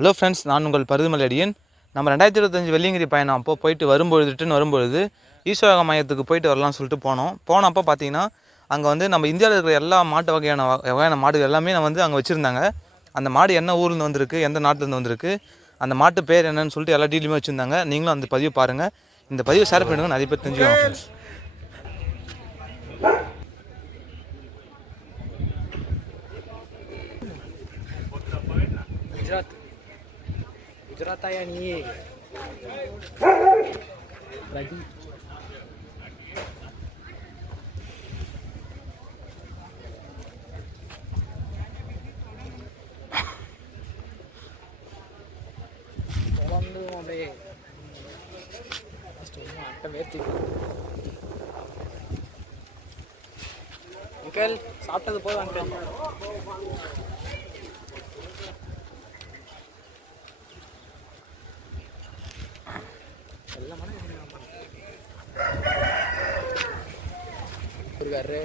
Hello friends, நான் உங்கள் பருதுமலையடியன். நம்ம 2025 வெள்ளியங்கிரி பயணம் அப்போ போயிட்டு ரிட்டர்ன் வரும்பொழுது ஈஸ்வரக மையத்துக்கு போயிட்டு வரலாம்னு சொல்லிட்டு போனப்போ பார்த்தீங்கன்னா, அங்கே வந்து நம்ம இந்தியாவில் இருக்கிற எல்லா மாட்டு வகையான மாடுகள் எல்லாமே நான் வந்து அங்கே வச்சுருந்தாங்க. அந்த மாடு என்ன ஊர்லேருந்து வந்திருக்கு, எந்த நாட்டிலேருந்து வந்திருக்கு, அந்த மாட்டு பேர் என்னன்னு சொல்லிட்டு எல்லா டீட்டெயிலுமே வச்சுருந்தாங்க. நீங்களும் அந்த பதிவு பாருங்கள். இந்த பதிவை ஷேர் பண்ணுங்கள், நிறைய பேர் தெரிஞ்சுக்கோங்க ஃப்ரெண்ட்ஸ். गुजरात या नहीं राजी अंकल சாப்பிட்டது போதும் अंकल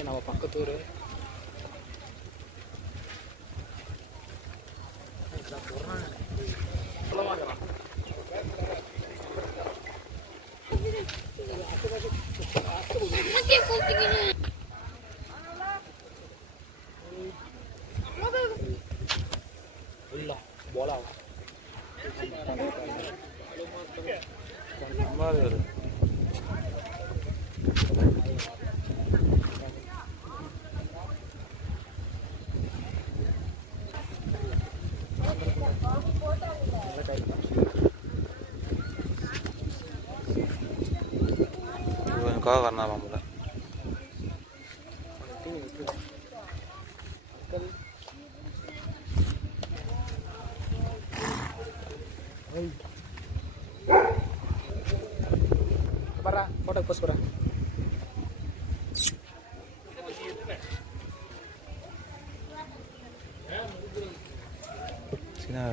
நம்ம பக்கத்தூர் போலா करना बोला फोटो पोस्ट करा सीना